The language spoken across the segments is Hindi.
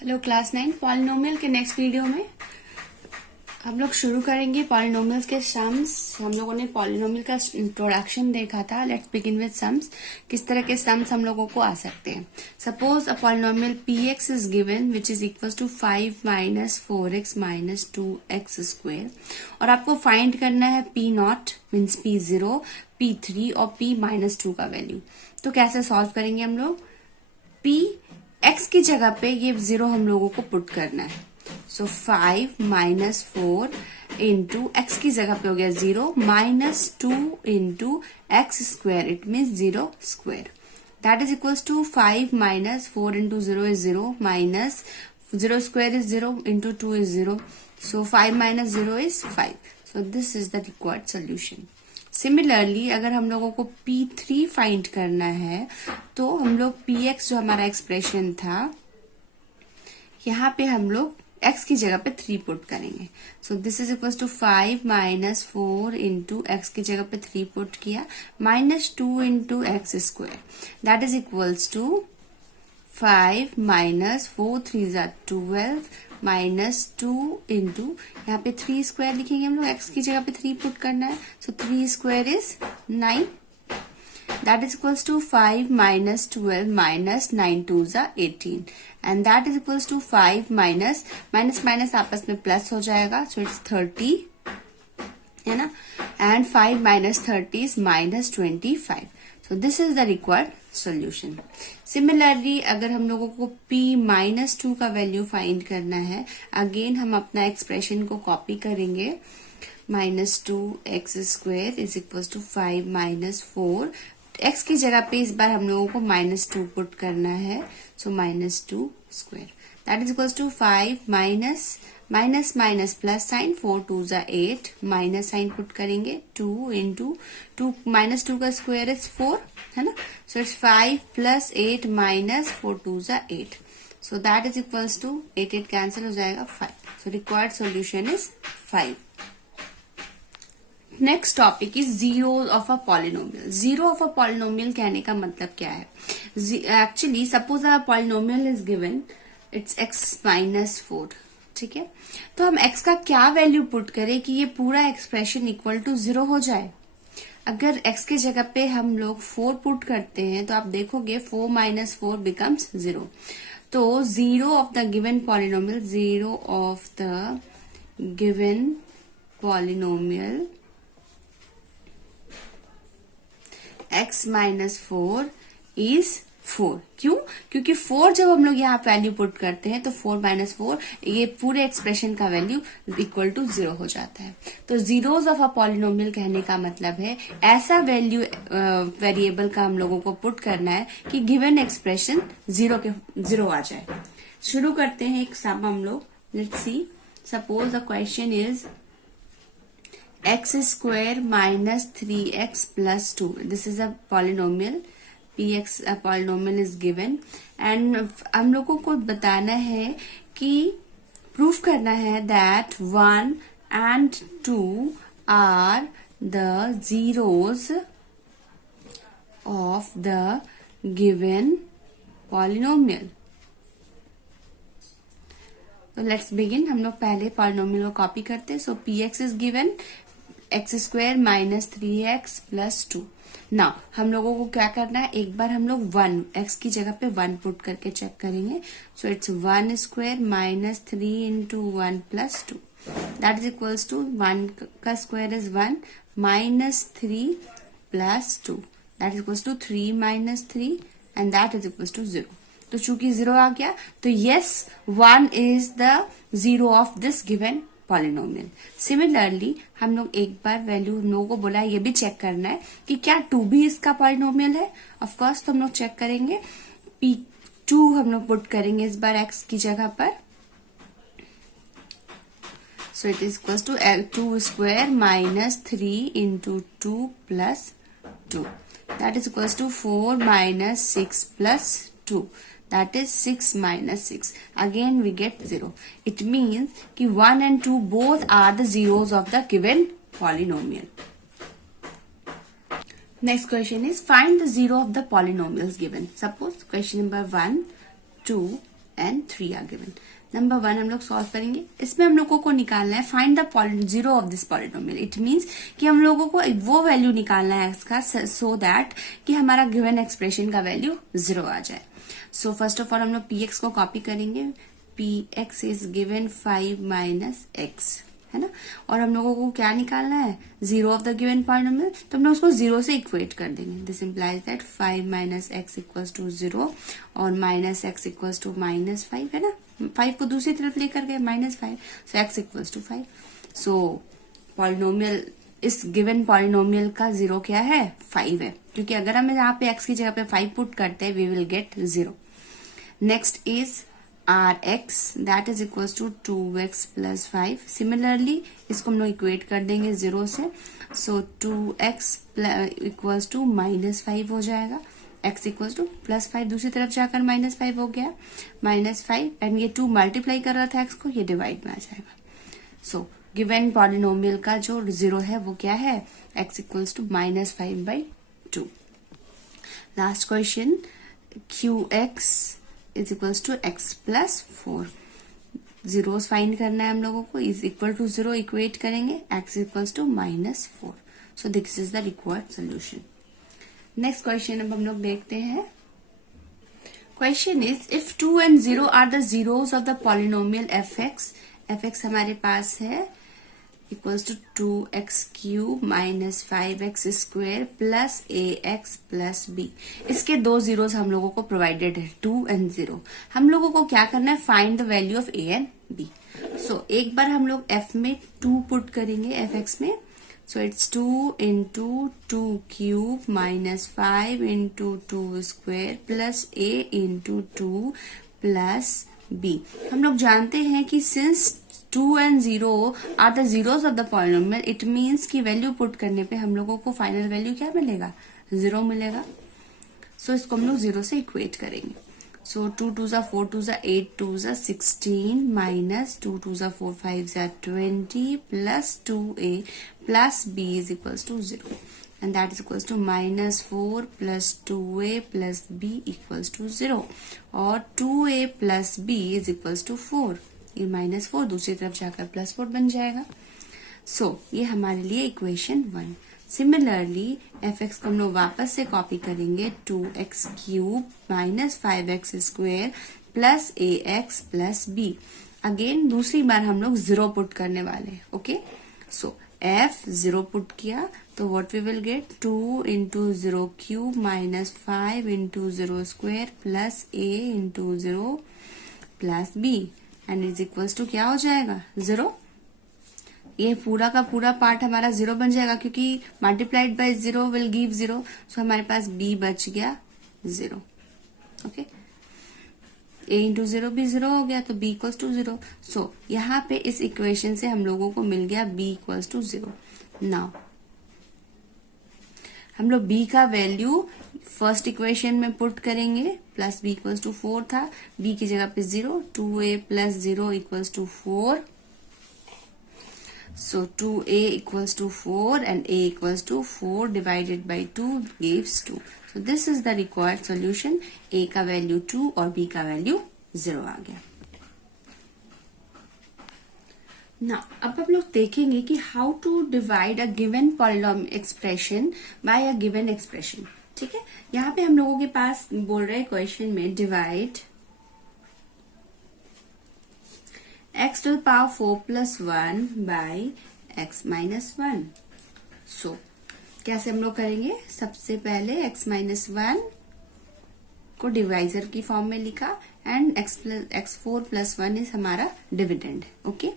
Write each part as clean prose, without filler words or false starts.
हेलो क्लास 9 पॉलिनोमियल के नेक्स्ट वीडियो में हम लोग शुरू करेंगे पॉलिनोमियल्स के सम्स। हम लोगों ने पॉलिनोमियल का इंट्रोडक्शन देखा था। Let's begin with sums. किस तरह के सम्स हम लोगों को आ सकते हैं। Suppose a polynomial px is given which is equal to 5 minus 4x minus 2x square और आपको फाइंड करना है p not means p0, p3 और p माइनस 2 का वैल्यू। तो कैसे सॉल्व करेंगे हम लोग। p x की जगह पे ये 0 हम लोगों को पुट करना है। सो 5 माइनस 4 इंटू एक्स की जगह पे हो गया 0 minus 2 into x square it means 0 square that is equals to 5 minus 4 into 0 is 0 minus 0 square is 0 into 2 is 0 so 5 minus 0 is 5। So this is the required solution. Similarly अगर हम लोगों को P3 फाइंड करना है तो हम लोग Px जो हमारा एक्सप्रेशन था यहाँ पे हम लोग x की जगह पे 3 पुट करेंगे। So this is equal to 5 minus 4 into x की जगह पे 3 पुट किया minus 2 into x square that is equals to 5 minus 4 3 ज़ा 12 माइनस 2 इंटू यहाँ पे 3 स्क्वायर लिखेंगे हम लोग एक्स की जगह पे 3 पुट करना है। So 3 square is 9 that is equals to 5 minus 12 minus 9 2 ज़ा 18 and that is equals to 5 minus minus minus आपस में प्लस हो जाएगा। सो इट्स 30 है ना and 5 minus 30 is minus 25। So this is the required solution. Similarly अगर हम लोगों को p माइनस 2 का वैल्यू फाइंड करना है अगेन हम अपना एक्सप्रेशन को कॉपी करेंगे। Minus 2 x square is equal to 5 minus 4 x की जगह पे इस बार हम लोगों को माइनस 2 पुट करना है। So minus 2 square that is equal to 5 minus minus minus plus sign 4 2 ज़ा 8 माइनस साइन पुट करेंगे 2 इंटू 2 माइनस 2 का स्क्वायर इज 4 है ना। सो इट्स 5 प्लस 8 माइनस 4 2 ज़ा 8 so that is equals to 8 8 cancel हो जाएगा 5। So required solution is 5। Next topic is zero of a polynomial. Zero of a polynomial कहने का मतलब क्या है। Actually suppose a polynomial is given it's x minus 4 ठीक है। तो हम x का क्या वैल्यू पुट करें कि ये पूरा एक्सप्रेशन इक्वल टू 0 हो जाए। अगर x की जगह पे हम लोग 4 पुट करते हैं तो आप देखोगे 4 माइनस 4 बिकम्स 0। तो zero of the given polynomial zero of the given polynomial x minus 4 is 4। क्यों? क्योंकि 4 जब हम लोग यहाँ वैल्यू पुट करते हैं तो 4 माइनस 4 ये पूरे एक्सप्रेशन का वैल्यू इक्वल टू 0 हो जाता है। तो जीरोज ऑफ अ पॉलिनोमियल कहने का मतलब है ऐसा वैल्यू वेरिएबल का हम लोगों को पुट करना है कि गिवन एक्सप्रेशन 0 आ जाए। शुरू करते हैं एक सम हम लोग। Let's see suppose the question is x square minus 3x plus 2. This is a polynomial. px a polynomial is given and हम लोगों को बताना है कि प्रूफ करना है that 1 and 2 are the zeros of the given polynomial. तो लेट्स बिगिन। हम लोग पहले पॉलिनोमियल को कॉपी करते हैं। सो px is given x square minus 3x plus 2। Now हम लोगों को क्या करना है एक बार हम लोग 1 x की जगह पे 1 पुट करके चेक करेंगे। So it's 1 square minus 3 into 1 plus 2 that is equals to 1 का square is 1 minus 3 plus 2 that is equals to 3 minus 3 and that is equals to 0। तो चूंकि 0 आ गया तो yes 1 is the zero of this given polynomial. Similarly हम लोग एक बार वैल्यू हम लोगों को बोला ये भी चेक करना है कि क्या 2 भी इसका पॉलिनोमियल है। ऑफ कोर्स तो हम लोग चेक करेंगे p2 हम लोग पुट करेंगे इस बार x की जगह पर। So it is equal to 2 square minus 3 into 2 plus 2 that is equal to 4 minus 6 plus 2 that is 6 minus 6 again we get 0. It means कि 1 and 2 both are the zeros of the given polynomial. Next question is find the zero of the polynomials given. Suppose question number 1 2 and 3 are given. Number 1 हम लोग सॉल्व करेंगे। इसमें हम लोगों को निकालना है find the zero of this polynomial. It means कि हम लोगों को वो वैल्यू निकालना है x का सो दैट कि हमारा गिवन एक्सप्रेशन का वैल्यू 0 आ जाए। सो फर्स्ट ऑफ ऑल हम लोग px को कॉपी करेंगे। px is given 5 minus x, है ना। और हम लोगों को क्या निकालना है, zero of the given polynomial, तो हम लोग उसको 0 से इक्वेट कर देंगे। This implies that 5 minus x equals to 0 और माइनस एक्स इक्वल्स टू -5, है ना। 5 को दूसरी तरफ लेकर गए -5, so x equals to 5। So polynomial, इस गिवन पॉलिनोमियल का 0 क्या है, 5 है, क्योंकि अगर हम यहाँ पे x की जगह पे 5 पुट करते हैं we will get 0। Next is Rx that is equals to 2x plus 5। Similarly इसको हम लोग इक्वेट कर देंगे 0 से। सो 2x इक्वल्स टू -5 हो जाएगा। x इक्वल्स टू +5 दूसरी तरफ जाकर -5 हो गया, -5 एंड ये 2 मल्टीप्लाई कर रहा था x को, ये डिवाइड में आ जाएगा। सो गिवन पॉलिनोमियल का जो 0 है वो क्या है, x equals to -5/2। Last question, qx is equals to x plus 4। Zeros find करना है हम लोगों को, इज इक्वल टू 0 इक्वेट करेंगे, x equals to -4। So this is the required solution. Next question अब हम लोग देखते हैं। Question is if 2 and 0 are the zeros of the polynomial fx हमारे पास है equals to 2x cube minus 5x square plus ax plus b। इसके 2 जीरोस हम लोगों को प्रोवाइडेड है, 2 and 0। हम लोगों को क्या करना है, find the value of a and b। सो एक बार हम लोग f में 2 पुट करेंगे fx में। So it's 2 into 2 cube minus 5 into 2 square plus a into 2 plus b। हम लोग जानते हैं कि since 2 and 0 are the zeros of the polynomial, it means कि वैल्यू पुट करने पे हम लोगों को फाइनल वैल्यू क्या मिलेगा, 0 मिलेगा। सो इसको हम लोग 0 से इक्वेट करेंगे। सो 2 2 जा 4 2 जा 8 2 जा 16 माइनस 2 2 जा 4 5 जा 20 plus 2a plus b is equals to 0 and that is equals to -4 plus 2a plus b equals to 0 और 2a plus b is equals to 4। ये -4 दूसरी तरफ जाकर +4 बन जाएगा। सो ये हमारे लिए इक्वेशन 1। सिमिलरली fx को हम लोग वापस से कॉपी करेंगे, 2x cube minus 5x square plus ax plus b। Again दूसरी बार हम लोग 0 पुट करने वाले हैं। ओके, सो f 0 पुट किया तो what we will get, 2 into 0 cube minus 5 into 0 square plus a into 0 plus b and is equals to क्या हो जाएगा, 0। ये पूरा का पूरा पार्ट हमारा 0 बन जाएगा क्योंकि मल्टीप्लाइड बाय 0 विल गिव 0। सो हमारे पास b बच गया 0। ओके, a इंटू 0 भी 0 हो गया तो b इक्वल्स टू 0। सो यहाँ पे इस इक्वेशन से हम लोगों को मिल गया b इक्वल्स टू 0। नाउ हम लोग b का वैल्यू फर्स्ट इक्वेशन में पुट करेंगे, प्लस b इक्वल्स टू 4 था, b की जगह पे 0, 2a plus 0 equals to 4। So 2a equals to 4 and a equals to 4 divided by 2 gives 2। So this is the required solution. a का वैल्यू 2 और b का वैल्यू 0 आ गया। ना अब हम लोग देखेंगे कि how to divide a given polynomial expression by a given expression. ठीक है, यहाँ पे हम लोगों के पास बोल रहे हैं क्वेश्चन में, divide x to the power 4 plus 1 by x minus 1। सो कैसे हम लोग करेंगे, सबसे पहले x minus 1 को डिवाइजर की फॉर्म में लिखा एंड x4 plus 1 इज हमारा डिविडेंड। ओके,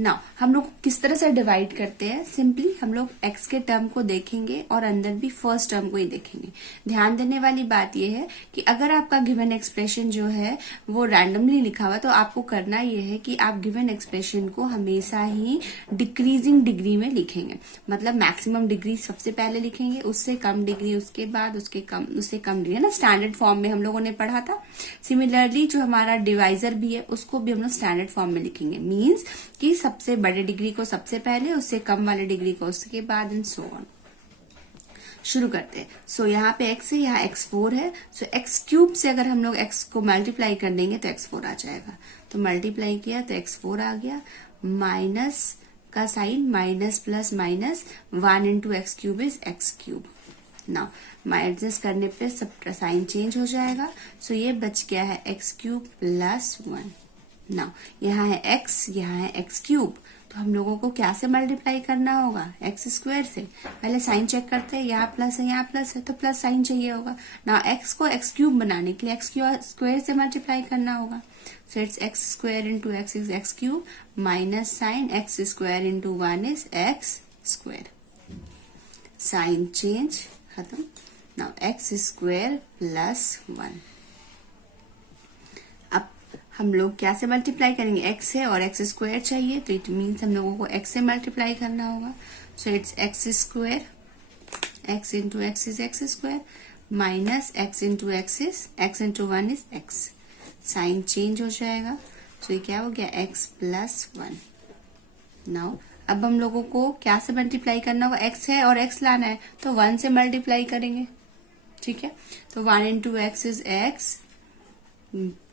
नाउ हम लोग किस तरह से डिवाइड करते हैं, सिंपली हम लोग x के टर्म को देखेंगे और अंदर भी फर्स्ट टर्म को ही देखेंगे। ध्यान देने वाली बात यह है कि अगर आपका गिवन एक्सप्रेशन जो है वो रैंडमली लिखा हुआ तो आपको करना यह है कि आप गिवन एक्सप्रेशन को हमेशा ही डिक्रीजिंग डिग्री में लिखेंगे। मतलब मैक्सिमम डिग्री सबसे पहले लिखेंगे, उससे कम डिग्री उसके बाद, उससे कम डिग्री, है ना, स्टैंडर्ड फॉर्म में हम लोगों ने पढ़ा था। सिमिलरली जो हमारा डिवाइजर भी है उसको भी हम लोग स्टैंडर्ड फॉर्म में लिखेंगे, मीन्स कि सबसे बड़े डिग्री को सबसे पहले, उससे कम वाले डिग्री को उसके बाद एंड सो ऑन। शुरू करते हैं। सो यहाँ पे x है, यहाँ x4 है। सो x क्यूब से अगर हम लोग x को मल्टीप्लाई कर देंगे तो x4 आ जाएगा। तो मल्टीप्लाई किया तो x4 आ गया, माइनस का sign, minus plus minus, 1 into x cube is x cube. Now adjust करने पे सब साइन चेंज हो जाएगा। सो ये बच गया है एक्स क्यूब प्लस 1। नाउ यहाँ है x, यहाँ है एक्स क्यूब, तो हम लोगों को क्या से मल्टीप्लाई करना होगा? एक्स स्क्वायर से। पहले साइन चेक करते हैं, यहाँ प्लस है यहाँ प्लस है तो प्लस साइन चाहिए होगा। ना x को एक्स क्यूब बनाने के लिए एक्स स्क्वायर से मल्टीप्लाई करना होगा। So it's x square into x is x cube, minus sign x square into 1 is x square. Sign change खत्म। Now x square plus 1। अब हम लोग क्या से मल्टीप्लाई करेंगे? x है और एक्स स्क्वायर चाहिए, तो इट मीन्स हम लोगों को x से मल्टीप्लाई करना होगा। So it's x square, x into x is x square, minus x into x is x into 1 is x। Sign change हो जाएगा। सो ये क्या हो गया? x plus 1। नाउ अब हम लोगों को क्या से मल्टीप्लाई करना होगा? x है और x लाना है तो 1 से मल्टीप्लाई करेंगे, ठीक है। तो 1 into x is x,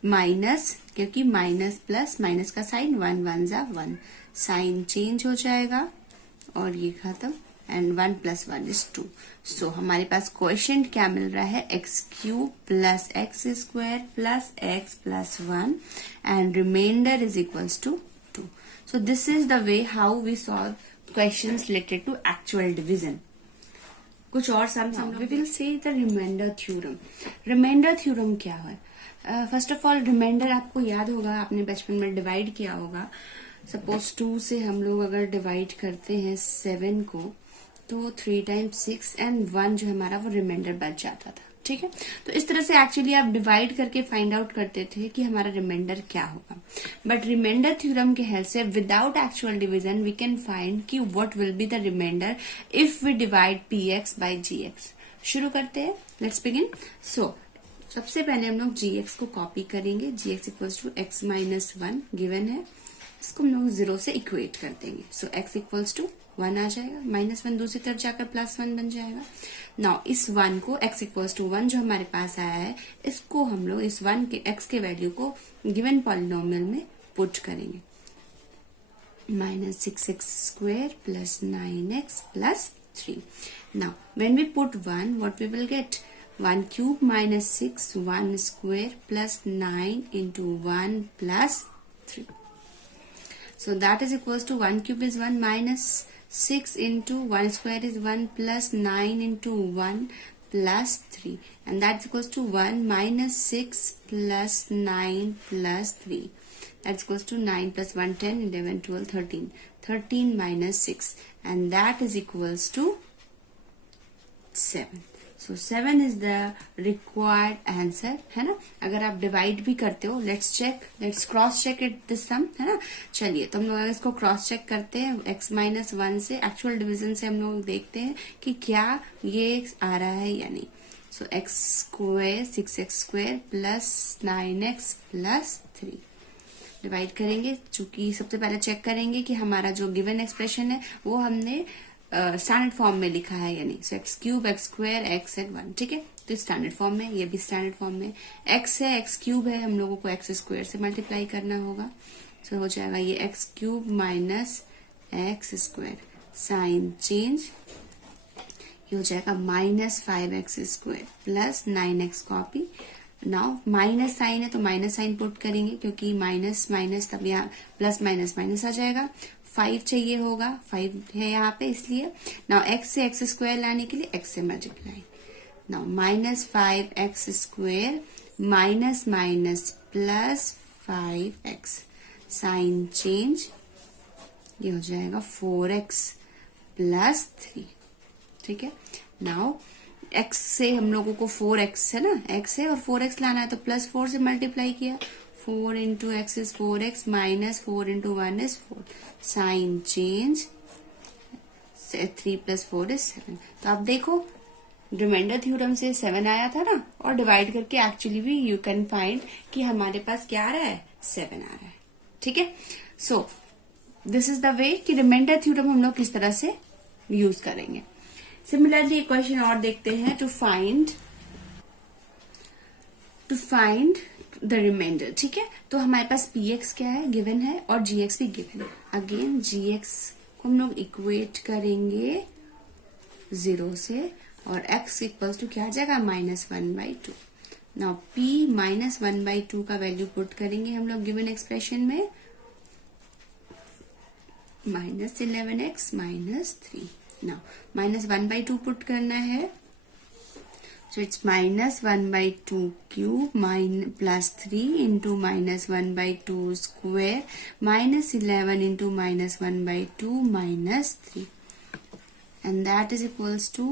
minus, क्योंकि माइनस प्लस माइनस का साइन, 1 1 जा 1, साइन चेंज हो जाएगा और ये खत्म। And 1 plus 1 is 2। सो हमारे पास क्वोशिएंट क्या मिल रहा है? X cube plus x square plus x plus 1 and remainder is equals to 2। So this is the way how we solve questions related to actual division. कुछ और सम्स हम लोग, we will see the remainder theorem. Remainder theorem क्या है? फर्स्ट ऑफ ऑल रिमाइंडर आपको याद होगा, आपने बचपन में डिवाइड किया होगा। सपोज 2 से हम लोग अगर डिवाइड करते हैं 7 को, तो 3 टाइम्स 6 एंड 1 जो हमारा वो रिमाइंडर बच जाता था, ठीक है। तो इस तरह से एक्चुअली आप डिवाइड करके फाइंड आउट करते थे कि हमारा रिमाइंडर क्या होगा। बट रिमाइंडर थ्योरम के हेल्प से without actual division we can find कि what will be the remainder if we divide px by gx। शुरू करते हैं, लेट्स बिगिन। सो सबसे पहले हम लोग gx को कॉपी करेंगे। gx equals to x minus 1 given है, इसको हम लोग 0 से इक्वेट कर देंगे। सो x इक्वल्स टू 1 आ जाएगा, माइनस 1 दूसरी तरफ जाकर प्लस 1 बन जाएगा। नाउ इस 1 को x इक्वल्स टू 1 जो हमारे पास आया है, इसको हम लोग इस 1 के x के वैल्यू को गिवन पॉलिनोमियल में पुट करेंगे। Minus 6x square plus 9x plus 3। Now when we put 1, what we will get? 1 cube minus 6, 1 square plus 9 into 1 plus 3। So that is equals to 1 cube is 1 minus 6 into 1 square is 1 plus 9 into 1 plus 3, and that's equals to 1 minus 6 plus 9 plus 3. That's equals to 9 plus 1 10, 11 12 13. 13 minus 6, and that is equals to 7. So 7 is the required answer, है ना। अगर आप डिवाइड भी करते हो, let's check, let's cross check it this sum, है ना। चलिए तो हम लोग इसको क्रॉस चेक करते हैं x माइनस 1 से, एक्चुअल डिवीजन से हम लोग देखते हैं कि क्या ये आ रहा है या नहीं। So x square 6x square plus 9x plus 3 divide करेंगे। चूंकि सबसे पहले चेक करेंगे कि हमारा जो गिवन एक्सप्रेशन है वो हमने स्टैंडर्ड फॉर्म में लिखा है या नहीं। So x cube x square x and 1, ठीक है। तो स्टैंडर्ड फॉर्म में, ये भी स्टैंडर्ड फॉर्म में। एक्स है, एक्स क्यूब है, हम लोगों को एक्स स्क्वायर से मल्टीप्लाई करना होगा। सो हो जाएगा ये x cube minus x square, sign change, ये हो जाएगा minus 5x square plus 9x copy. Now minus sign है तो माइनस साइन पुट करेंगे, क्योंकि माइनस माइनस तब यहाँ प्लस माइनस माइनस आ जाएगा। 5 चाहिए होगा, 5 है यहाँ पे, इसलिए नाउ x से x स्क्वायर लाने के लिए x से multiply. Now minus 5x square minus minus plus 5x, sign change, ये हो जाएगा 4x प्लस 3, ठीक है। नाउ x से हम लोगों को 4x है ना, x है और 4x लाना है तो प्लस 4 से मल्टीप्लाई किया। 4 into x is 4x minus 4 into 1 is 4, sign change, 3 plus 4 is 7। तो आप देखो रिमाइंडर थ्योरम से 7 आया था ना, और डिवाइड करके एक्चुअली भी यू कैन फाइंड कि हमारे पास क्या आ रहा है, 7 आ रहा है, ठीक है। सो दिस इज द वे कि रिमाइंडर थ्योरम हम लोग किस तरह से यूज करेंगे। सिमिलरली एक क्वेश्चन और देखते हैं, टू फाइंड द रिमाइंडर। ठीक है, तो हमारे पास px क्या है, गिवन है, और gx भी गिवन है। अगेन gx को हम लोग इक्वेट करेंगे 0 से, और x इक्वल्स टू क्या आ जाएगा, -1/2। नाउ p -1/2 का वैल्यू पुट करेंगे हम लोग गिवन एक्सप्रेशन में, -11x -3। नाउ -1/2 पुट करना है, so it's -1/2 cube plus 3 into -1/2 square minus 11 into -1/2 minus 3, and that is equals to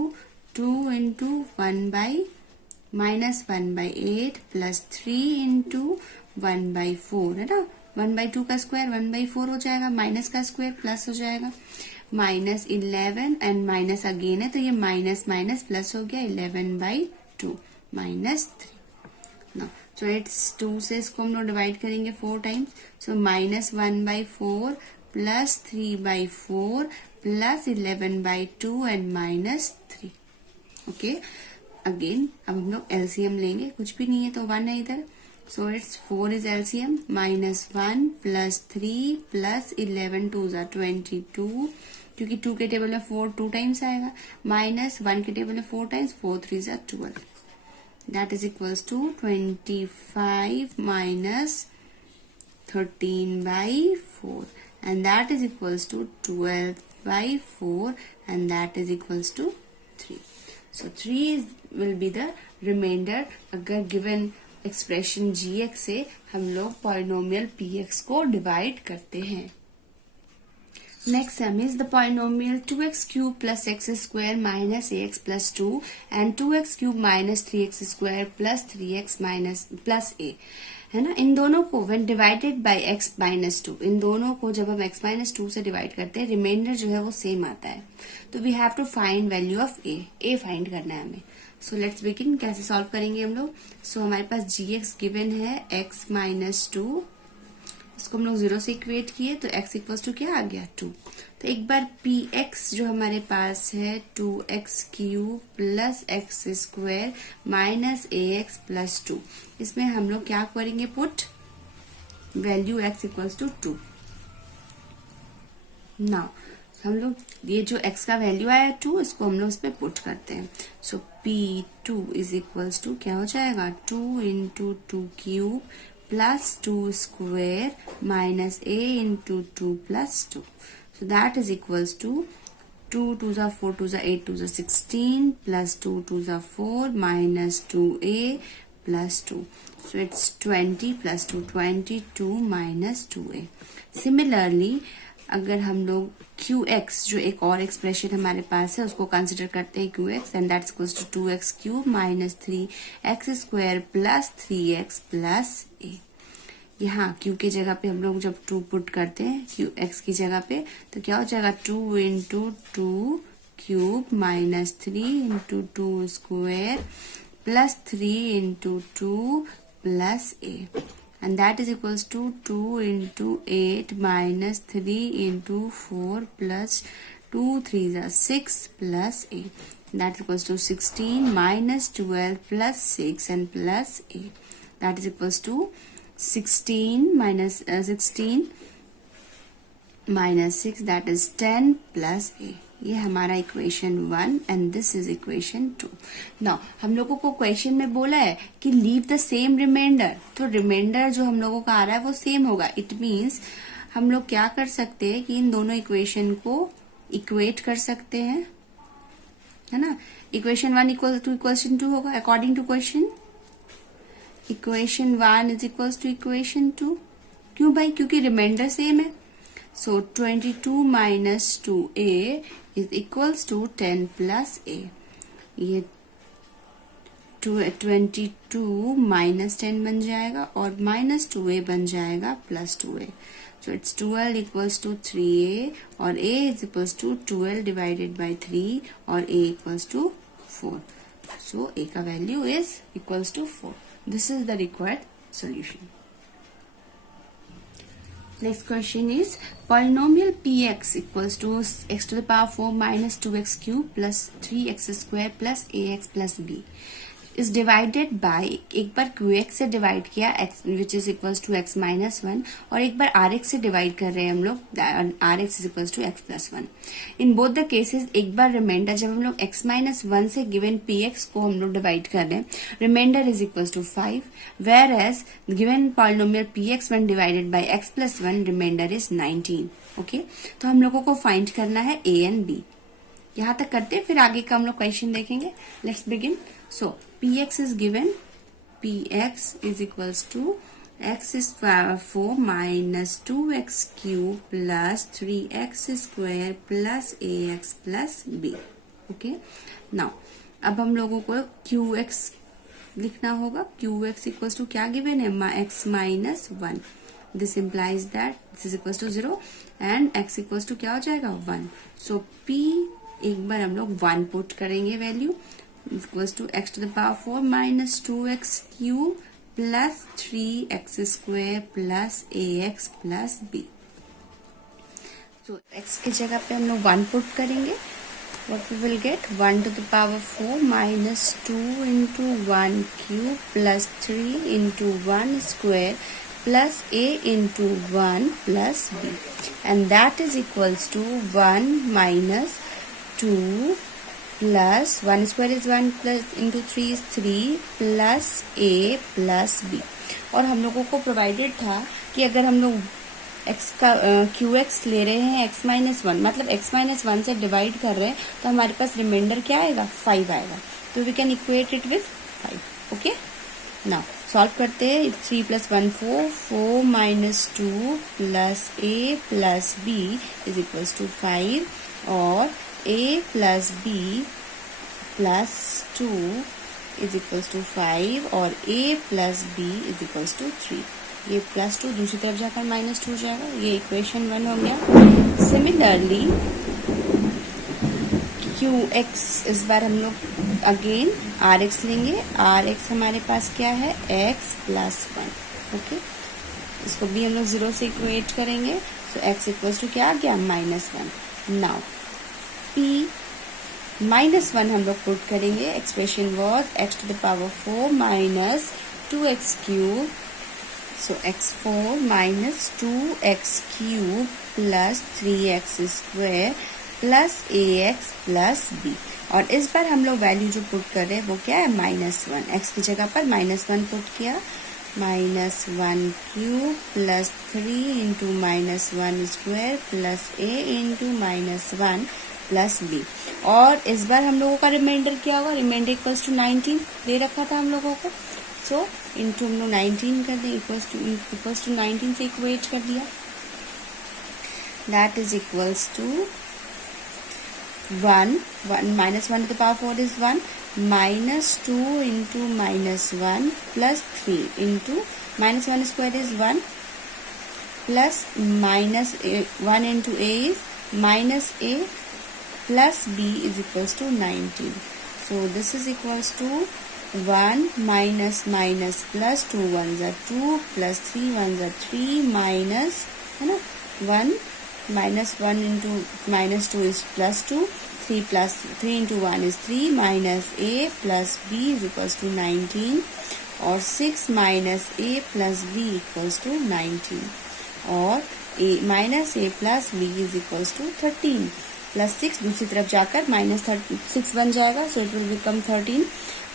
2 into 1/-1/8 plus 3 into 1/4 है ना। 1/2 का स्क्वायर 1/4 हो जाएगा, माइनस का स्क्वायर प्लस हो जाएगा, -11 एंड माइनस अगेन है, तो ये माइनस माइनस प्लस हो गया, 11/2 -3। सो इट्स 2 से इसको हम लोग डिवाइड करेंगे 4 times, so -1/4 plus 3/4 plus 11/2 and -3। Okay, again अब हम लोग एलसीएम लेंगे, कुछ भी नहीं है तो 1 है इधर, so it's 4 is LCM, -1 plus 3 plus 11 2 जा 22, क्योंकि 2 के टेबल में 4 2 टाइम्स आएगा, -1 के टेबल में 4 टाइम्स, 4 3 जा 12, that is equals to 25 minus 13/4, and that is equals to 12/4, and that is equals to 3. So 3 will be the remainder अगर given एक्सप्रेशन gx से हम लोग पॉलिनोमियल px को डिवाइड करते हैं। Next sum is the polynomial 2x cube plus x square minus ax plus 2 and 2x cube minus 3x square plus 3x minus plus a, है ना। इन दोनों को when divided by x minus 2, इन दोनों को जब हम x माइनस 2 से डिवाइड करते हैं, रिमाइंडर जो है वो सेम आता है, तो we have to find value of a find करना है हमें। सो लेट्स बिगिन, कैसे सॉल्व करेंगे हम लोग। सो हमारे पास gx गिवन है x माइनस 2, इसको हम लोग 0 से इक्वेट किए तो x इक्वल्स टू क्या आ गया 2। तो एक बार px जो हमारे पास है 2x cube plus x square minus ax plus 2, इसमें हम लोग क्या करेंगे, put value x equals to 2। Now हम लोग ये जो x का वैल्यू आया 2, इसको हम लोग इस पे पुट करते हैं। सो p2 इज इक्वल्स टू क्या हो जाएगा, 2 into 2 cube plus 2 square minus a into 2 plus 2, so that is equals to 2 2 जा 4 2 जा 8 2 जा 16 plus 2 2 जा 4 minus 2a plus 2, so it's 20 plus 2 22 minus 2a। Similarly अगर हम लोग qx जो एक और एक्सप्रेशन हमारे पास है उसको कंसिडर करते हैं qx, and that equals to 2x cube minus 3x square plus 3x plus a। यहाँ q की जगह पे हम लोग जब 2 पुट करते हैं qx की जगह पे, तो क्या हो जाएगा 2 into 2 cube minus 3 into 2 square plus 3 into 2 plus a, and that is equals to 2 into 8 minus 3 into 4 plus 2 3 is 6 plus a, that is equals to 16 minus 12 plus 6 and plus a, that is equals to 16 minus 6 that is 10 plus a। ये हमारा equation 1 and this is equation 2। Now हम लोगों को क्वेश्चन में बोला है कि लीव द सेम रिमाइंडर, तो रिमाइंडर जो हम लोगों का आ रहा है वो सेम होगा। इट मीन्स हम लोग क्या कर सकते हैं कि इन दोनों इक्वेशन को इक्वेट कर सकते हैं, है ना। इक्वेशन 1 इक्वल टू इक्वेशन 2 होगा according to question. Equation 1 is equals to equation 2, क्यों भाई, क्योंकि रिमाइंडर सेम है। So 22 minus 2a is equals to 10 plus a। ये 22 माइनस 10 बन जाएगा और माइनस 2a बन जाएगा plus 2a। So it's 12 equals to 3a और a is equals to 12 divided by 3 और a equals to 4। So a का value is equals to 4। This is the required solution. Next question is polynomial px equals to x to the power 4 minus 2x cube plus 3x square plus ax plus b is divided by, एक बार qx से डिवाइड किया x which is equals to x minus 1 और एक बार rx से डिवाइड कर रहे हैं हम लोग rx is equals to x plus 1. In both the cases एक बार रिमाइंडर जब हम लोग x minus 1 से गिवन px को हम लोग डिवाइड कर रहे हैं remainder is equals to 5 where as given polynomial px when divided by x plus 1 remainder is 19. Okay तो हम लोगों को फाइंड करना है a एंड b. यहाँ तक करते हैं फिर आगे का हम लोग क्वेश्चन देखेंगे. Let's begin. So px is given. px is equals to x is 4 minus 2x cube plus 3x square plus ax plus b. Okay. Now अब हम लोगों को qx लिखना होगा. qx equals to क्या given है? x minus 1. This implies that this is equals to 0 and x equals to क्या हो जाएगा? 1. So p एक बार हम लोग 1 पुट करेंगे value equals to x to the power 4 minus 2x cube plus 3x square plus ax plus b. So x की जगह पे हम लोग 1 पुट करेंगे. What we will get? 1 to the power 4 minus 2 into 1 cube plus 3 into 1 square plus a into 1 plus b. And that is equals to 1 minus 2 plus 1 square is 1 plus into 3 is 3 plus a plus b. और हम लोगों को प्रोवाइडेड था कि अगर हम लोग x का qx ले रहे हैं x minus 1 मतलब x minus 1 से डिवाइड कर रहे हैं तो हमारे पास रिमाइंडर क्या आएगा? 5 आएगा. तो we can equate it with 5. Okay now solve करते हैं. 3 plus 1 4 4 minus 2 plus a plus b is equals to 5 और a plus b plus 2 is equals to 5 और a plus b is equals to 3. ये प्लस 2 दूसरी तरफ जाकर माइनस 2 हो जाएगा. ये इक्वेशन 1 हो गया. सिमिलरली qx इस बार हम लोग अगेन rx लेंगे. rx हमारे पास क्या है? x plus 1. ओके इसको भी हम लोग 0 से इक्वेट करेंगे. सो x इक्वल्स टू क्या आ गया? -1. नाउ p -1 हम लोग पुट करेंगे. Expression was x to the power 4 minus 2x cube. So x4 minus 2x cube plus 3x square plus ax plus b. और इस बार हम लोग वैल्यू जो पुट कर रहे हैं वो क्या है? -1. x की जगह पर -1 पुट किया. -1 cube plus 3 into -1 square plus a into -1 plus b. और इस बार हम लोगों का रिमाइंडर क्या हुआ? रिमाइंडर इक्वल्स टू 19 दे रखा था हम लोगों को. सो इनटू हम लोग 19 कर दें. इक्वल्स टू 19 से इक्वेट कर दिया. That is equals to 1 minus 1 to the power 4 is 1 minus 2 into -1 plus 3 into -1 square is 1 plus -1 into a is minus a plus b is equals to 19. So this is equals to 1 minus minus plus 2 ones are 2 plus 3 ones are 3 minus है ना 1 minus 1 into minus 2 is plus 2 3 plus 3 into 1 is 3 minus a plus b is equals to 19 और 6 minus a plus b equals to 19 और a minus a plus b is equals to 13 plus 6 दूसरी तरफ जाकर -6 बन जाएगा. So it will become 13.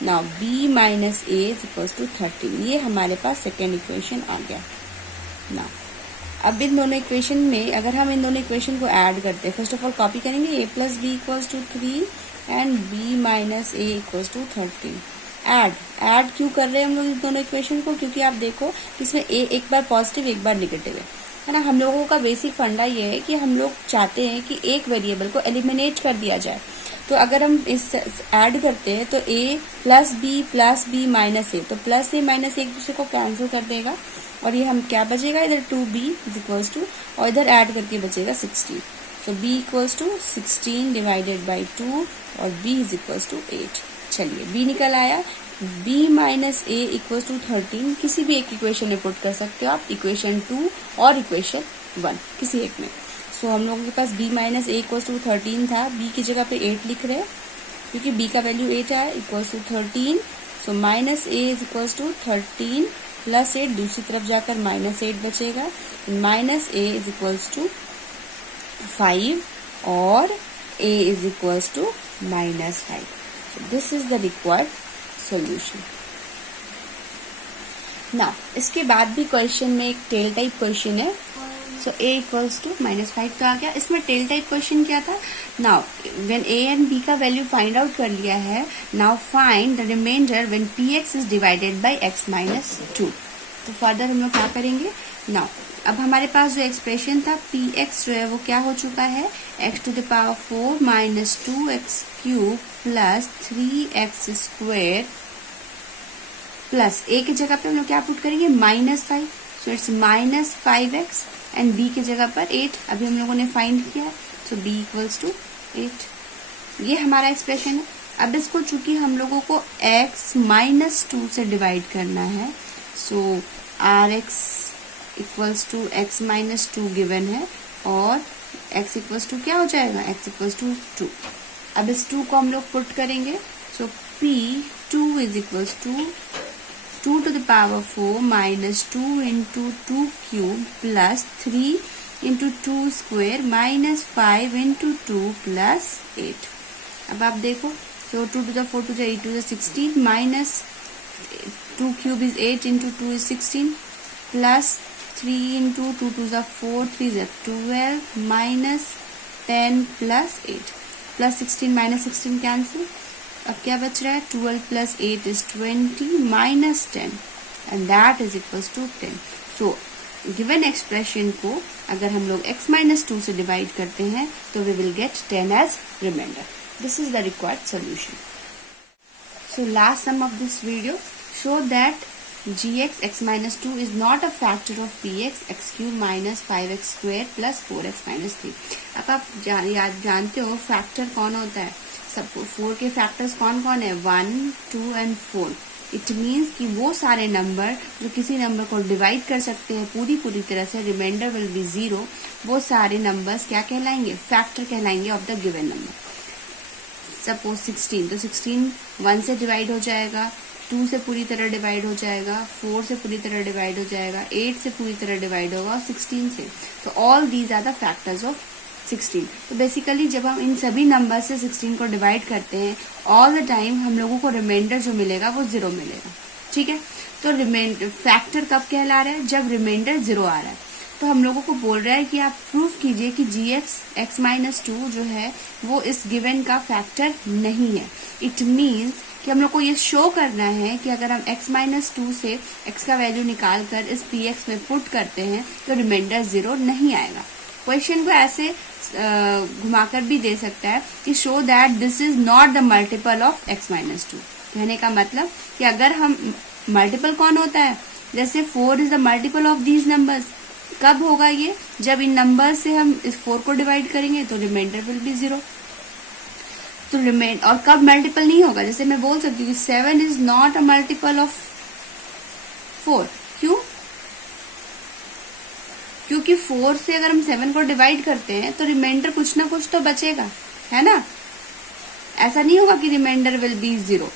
Now b minus a is equals to 13. ये हमारे पास सेकेंड इक्वेशन आ गया. नाउ अब इन दोनों इक्वेशन में अगर हम इन दोनों इक्वेशन को ऐड करते हैं फर्स्ट ऑफ ऑल कॉपी करेंगे. a plus b equals to 3 and b minus a equals to 13. Add क्यों कर रहे हैं हम लोग इन दोनों इक्वेशन को? क्योंकि आप देखो कि इसमें a एक बार पॉजिटिव एक बार नेगेटिव है ना. हम लोगों का बेसिक फंडा ये है कि हम लोग चाहते हैं कि एक वेरिएबल को एलिमिनेट कर दिया जाए. तो अगर हम इस ऐड करते हैं तो a प्लस बी माइनस ए, तो प्लस ए माइनस एक दूसरे को कैंसिल कर देगा और ये हम क्या बचेगा इधर 2b इज इक्वल्स टू और इधर ऐड करके बचेगा 16. So b equals to 16 divided by 2 और b इज इक्वल्स टू 8. चलिए b निकल आया, b minus a equal to 13, किसी भी एक इक्वेशन में पुट कर सकते हो आप, इक्वेशन 2 और इक्वेशन 1 किसी एक में। सो हम लोगों के पास b minus a equal to 13 था, b की जगह पे 8 लिख रहे हैं क्योंकि b का वैल्यू 8 है, equal to 13। So minus a is equal to 13 plus 8, दूसरी तरफ जाकर माइनस 8 बचेगा, minus a is equal to 5 और a is equals to minus 5. So this is the required solution. Now इसके बाद भी क्वेश्चन में एक टेल टाइप क्वेश्चन है। So a equals to minus 5 तो आ गया। इसमें टेल टाइप क्वेश्चन क्या था? Now when a and b का वैल्यू फाइंड आउट कर लिया है, now find the remainder when px is divided by x minus 2. तो फर्दर हम लोग क्या करेंगे? Now अब हमारे पास जो एक्सप्रेशन था px जो है वो क्या हो चुका है, x to the power 4 minus 2x cube plus 3x square plus a की जगह पे हम लोग क्या पुट करेंगे, -5, so it's -5x and b की जगह पर 8 अभी हम लोगों ने फाइंड किया, सो b इक्वल्स टू 8। ये हमारा एक्सप्रेशन है। अब इसको चूंकि हम लोगों को x -2 से डिवाइड करना है, so rx equals to x minus 2 given है और x इक्वल्स टू क्या हो जाएगा, x इक्वल्स टू 2। अब इस 2 को हम लोग पुट करेंगे, so p2 is equals to 2 to the power 4 minus 2 into 2 cube plus 3 into 2 square minus 5 into 2 plus 8। अब आप देखो, so 2 to the 4 to the 8 to the 16 minus 2 cube is 8 into 2 is 16 plus 3 into 2 to the 4, 3 is 12 minus 10 plus 8 plus 16 minus 16 cancel। अब क्या बच रहा है, 12 plus 8 is 20 minus 10 and that is equals to 10। so given expression को अगर हम लोग x minus 2 से डिवाइड करते हैं तो we will get 10 as remainder। this is the required solution। so last sum of this video show that gx x minus 2 is not a factor of px x cube minus 5x square plus 4x minus 3। अब आप जानते हो फैक्टर कौन होता है, सब 4 के फैक्टर्स कौन कौन है, 1, 2 एंड 4। इट मीन्स कि वो सारे नंबर जो किसी नंबर को डिवाइड कर सकते हैं पूरी तरह से, रिमाइंडर विल बी 0, वो सारे नंबर्स क्या कहलाएंगे, फैक्टर कहलाएंगे of the given number. Suppose 16, तो 16 1 से डिवाइड हो जाएगा, 2 से पूरी तरह डिवाइड हो जाएगा, 4 से पूरी तरह डिवाइड हो जाएगा, 8 से पूरी तरह डिवाइड होगा और 16 से। तो all these are the factors of 16। तो बेसिकली जब हम इन सभी नंबर से 16 को डिवाइड करते हैं, ऑल द टाइम हम लोगों को रिमाइंडर जो मिलेगा वो 0 मिलेगा। ठीक है, तो रिमाइंडर फैक्टर कब कहला रहा है, जब रिमाइंडर 0 आ रहा है। तो हम लोगों को बोल रहा है कि आप प्रूफ कीजिए कि gx x माइनस 2 जो है वो इस गिवन का फैक्टर नहीं है। इट मीन्स कि हम लोग को ये शो करना है कि अगर हम x माइनस 2 से x का वैल्यू निकाल कर इस px में पुट करते हैं तो रिमाइंडर 0 नहीं आएगा। क्वेश्चन को ऐसे घुमाकर भी दे सकता है कि show that this is not the multiple of x minus 2। कहने का मतलब कि अगर हम मल्टीपल कौन होता है, जैसे 4 is the multiple of these numbers, कब होगा ये, जब इन नंबर से हम इस 4 को डिवाइड करेंगे तो रिमाइंडर विल बी 0। तो रिमेन और कब मल्टीपल नहीं होगा, जैसे मैं बोल सकती हूँ 7 is not a multiple of 4। क्यों, क्योंकि 4 से अगर हम 7 को डिवाइड करते हैं तो रिमाइंडर कुछ ना कुछ तो बचेगा, है ना। ऐसा नहीं होगा कि रिमाइंडर विल बी 0,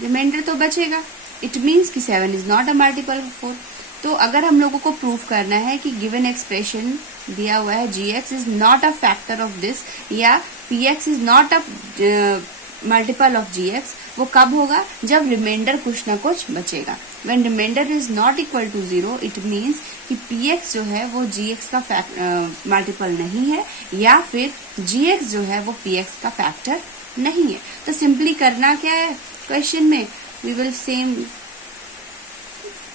रिमाइंडर तो बचेगा। इट मीन्स कि 7 is not a multiple of 4। तो अगर हम लोगों को प्रूफ करना है कि गिवन एक्सप्रेशन दिया हुआ है gx is not a factor of this या px is not a multiple of gx, वो कब होगा, जब रिमाइंडर कुछ ना कुछ बचेगा। When remainder is not equal to 0 it means कि px जो है वो gx का मल्टीपल नहीं है या फिर gx जो है वो px का फैक्टर नहीं है। तो सिंपली करना क्या है क्वेश्चन में, we will same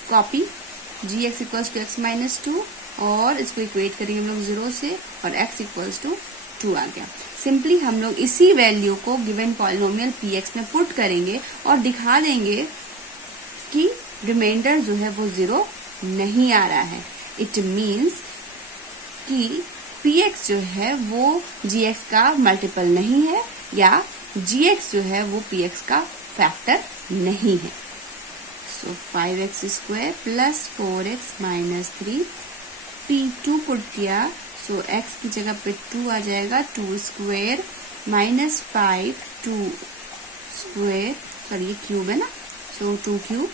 copy gx equals to x minus 2 और इसको इक्वेट करेंगे हम लोग 0 से और x इक्वल्स टू 2 आ गया। सिंपली हम लोग इसी वैल्यू को गिवन पॉलिनोमियल px में पुट करेंगे और दिखा देंगे कि रिमाइंडर जो है वो 0 नहीं आ रहा है। इट मीन्स कि px जो है वो gx का मल्टीपल नहीं है या gx जो है वो px का फैक्टर नहीं है। सो 5x square plus 4x minus 3, p2 put किया, सो x की जगह पे 2 आ जाएगा, 2 स्क्वायर माइनस 5, 2 स्क्वायर, सॉरी ये क्यूब है ना, so 2 cube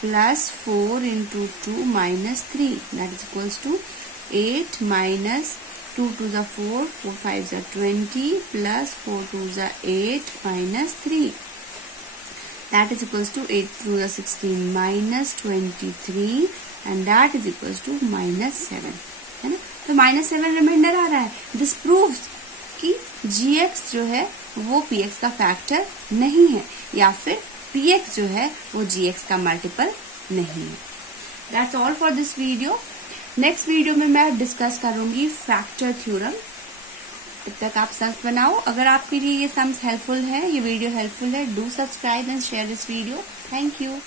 plus 4 into 2 minus 3, that is equals to 8 minus 2 2 जा 4, 4 5 जा 20 प्लस 4 2 जा 8 minus 3, that is equals to 8 2 जा 16 minus 23 and that is equals to minus 7, है ना। तो माइनस 7 रिमाइंडर आ रहा है। दिस प्रूव्स कि gx जो है वो px का फैक्टर नहीं है, या फिर px जो है वो gx का मल्टीपल नहीं है। That's all for this video. Next video में मैं डिस्कस करूंगी फैक्टर थ्योरम। तब तक आप सम्स बनाओ। अगर आपके लिए ये सम्स हेल्पफुल है, ये वीडियो हेल्पफुल है, do subscribe and share this video. Thank you.